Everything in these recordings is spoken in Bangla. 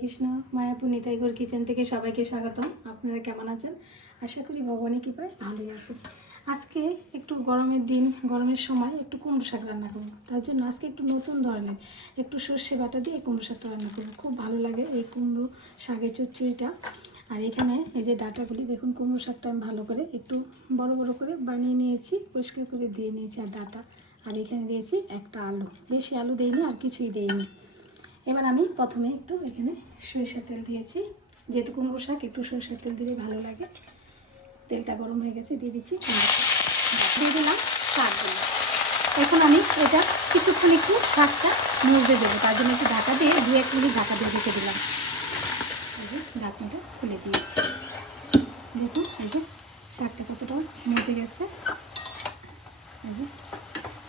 কৃষ্ণ মায়াপুর নিতাই গৌর কিচেন থেকে সবাইকে স্বাগতম। আপনারা কেমন আছেন? আশা করি ভগবানের কৃপায় ভালোই আছেন। আজকে একটু গরমের দিন, গরমের সময় একটু কুমড়ো শাক রান্না করবো। তার জন্য আজকে একটু নতুন ধরনের একটু সর্ষে বাটা দিয়ে কুমড়ো শাকটা রান্না করবো। খুব ভালো লাগে এই কুমড়ো শাকের চচ্চড়িটা। আর এখানে এই যে ডাঁটাগুলি দেখুন, কুমড়ো শাকটা আমি ভালো করে একটু বড় বড় করে বানিয়ে নিয়েছি, পরিষ্কার করে দিয়ে নিয়েছি। আর ডাঁটা আর এখানে দিয়েছি একটা আলু, বেশি আলু দিইনি আর কিছুই দিইনি। এবার আমি প্রথমে একটু এখানে সরিষার তেল দিয়েছি, যেহেতু কুমড়ো শাক একটু সরিষার তেল দিলে ভালো লাগে। তেলটা গরম হয়ে গেছে, দিয়ে দিচ্ছি দিয়ে দিলাম শাকগুলো। এখন আমি এটা কিছুক্ষণ একটু শাকটা মজতে দেবো, তার জন্য একটু ঢাকা দিয়ে 2-1 মিনিট ঢাকা দিয়ে রেখে দিলাম। এই যে ঢাকনাটা খুলে দিয়েছি, দেখুন এই যে শাকটা কতটা মজে গেছে।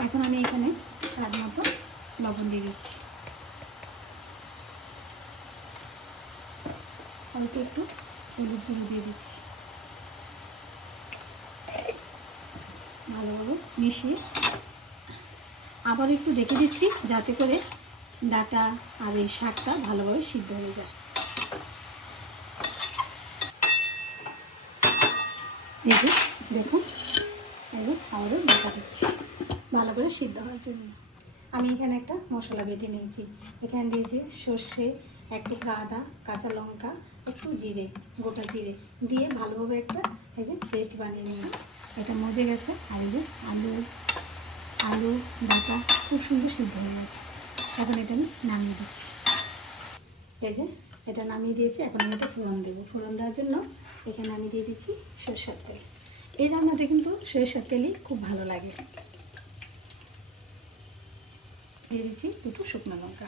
এখন আমি এখানে স্বাদ মতো লবণ দিয়ে দিচ্ছি, অল্প একটু হলুদ গুঁড়ো দিয়ে দিচ্ছি, ভালোভাবে মিশিয়ে আবার একটু রেখে দিচ্ছি, যাতে করে ডাঁটা আর এই শাকটা ভালোভাবে সিদ্ধ হয়ে যায়। এই যে দেখুন, এবার আবারও ঢাকা দিচ্ছি ভালো করে সিদ্ধ হওয়ার জন্য। আমি এখানে একটা মশলা বেটে নিয়েছি, এখানে দিয়েছি সর্ষে, এক টুকরা আদা, কাঁচা লঙ্কা, একটু জিরে, গোটা জিরে দিয়ে ভালোভাবে একটা এই যে পেস্ট বানিয়ে নিলাম। এটা মজে গেছে। আর এই যে আলু ডাঁটা খুব সুন্দর সিদ্ধ হয়ে গেছে। এখন এটা আমি নামিয়ে দিচ্ছি। এই যে এটা নামিয়ে দিয়েছি, এখন আমি এটা ফোড়ন দেবো। ফোড়ন দেওয়ার জন্য এখানে আমি দিয়ে দিচ্ছি সরষের তেল। এই রান্নাতে কিন্তু সরষের তেলই খুব ভালো লাগে। দিয়ে দিচ্ছি দুটো শুকনো লঙ্কা,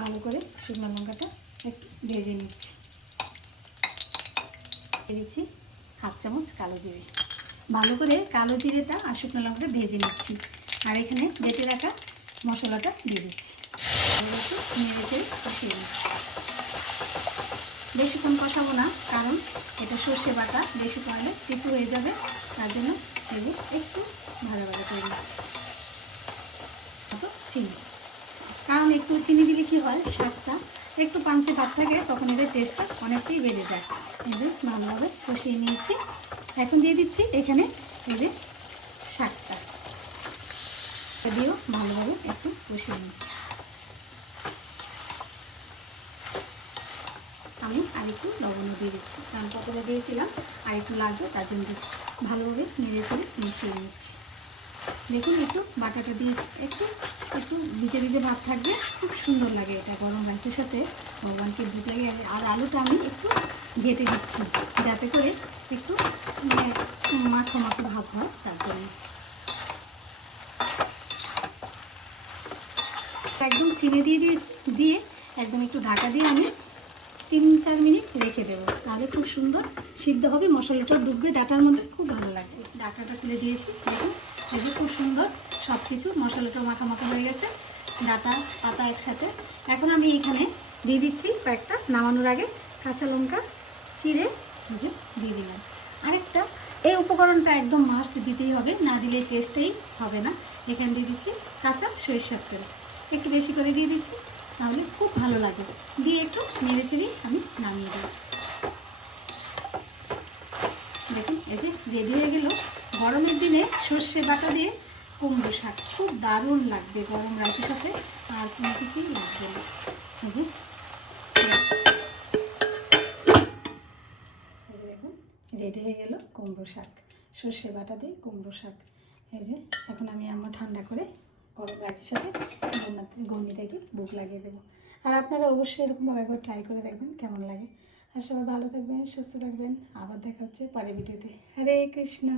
ভালো করে শুকনো লঙ্কাটা একটু ভেজে নিচ্ছি। দিয়ে দিচ্ছি 1/2 চামচ কালো জিরে, ভালো করে কালো জিরেটা আর শুকনো লঙ্কাটা ভেজে নিচ্ছি। আর এখানে বেটে রাখা মশলাটা দিয়ে দিচ্ছি, নেড়ে কষিয়ে নিচ্ছি। বেশিক্ষণ কষাবো না, কারণ এটা সর্ষে বাটা, বেশি করলে তিতো হয়ে যাবে। তার জন্য একটু ভালো করে নিচ্ছি। চিনি, কারণ একটু চিনি দিলে কি হয়, শাকটা একটু পাঞ্চে ভাত থাকে, তখন এদের টেস্টটা অনেকটাই বেড়ে যায়। এদের ভালোভাবে কষিয়ে নিয়েছি। এখন দিয়ে দিচ্ছি এখানে এদের শাকটা দিয়েও ভালোভাবে একটু কষিয়ে নিচ্ছি। আমি আর একটু লবণ দিয়ে দিচ্ছি, কারণ কতটা দিয়েছিলাম আর একটু লাগবে, তার জন্য দিচ্ছি। ভালোভাবে নেড়ে চেড়ে মিশিয়ে নিচ্ছি। দেখুন একটু বাটাটা দিয়েছি, একটু একটু ভিজে ভিজে ভাব থাকবে, খুব সুন্দর লাগে এটা গরম রাইসের সাথে। ভগবানকে ভোগ লাগে। আর আলুটা আমি একটু ঘেটে দিচ্ছি, যাতে করে একটু মাখো মাখো ভাব হয়, তার জন্য। একদম সিমে দিয়ে একদম একটু ঢাকা দিয়ে আমি 3-4 মিনিট রেখে দেবো, তাহলে খুব সুন্দর সিদ্ধ হবে, মশলাটা ডুববে ডাঁটার মধ্যে, খুব ভালো লাগবে। ডাঁটাটা তুলে দিয়েছি, দেখুন এই যে খুব সুন্দর সব কিছু মশলাটা মাখা হয়ে গেছে, ডাঁটা পাতা একসাথে। এখন আমি এখানে দিয়ে দিচ্ছি কয়েকটা, নামানোর আগে কাঁচা লঙ্কা চিড়ে যে দিয়ে দিলাম। আরেকটা, এই উপকরণটা একদম মাস্ট দিতেই হবে, না দিলে টেস্টেই হবে না। এখানে দিয়ে দিচ্ছি কাঁচা সরিষার তেল, একটু বেশি করে দিয়ে দিচ্ছি, তাহলে খুব ভালো লাগে। দিয়ে একটু নেড়ে চেড়ে আমি নামিয়ে দিই। দেখুন এই যে রেডি হয়ে গেল গরমের দিনে সর্ষে বাটা দিয়ে কুমড়ো শাক। খুব দারুণ লাগবে গরম রাইসের সাথে, আর কোনো কিছুই লাগবে না। দেখুন রেডি হয়ে গেল কুমড়ো শাক, সর্ষে বাটা দিয়ে কুমড়ো শাক। এই যে এখন আমি আমার ঠান্ডা করে গরম রাইসের সাথে গণিতাকে ভোগ লাগিয়ে দেবো। আর আপনারা অবশ্যই এরকমভাবে একবার ট্রাই করে দেখবেন কেমন লাগে। আর সবাই ভালো থাকবেন, সুস্থ থাকবেন। আবার দেখা হচ্ছে পরের ভিডিওতে। হরে কৃষ্ণ।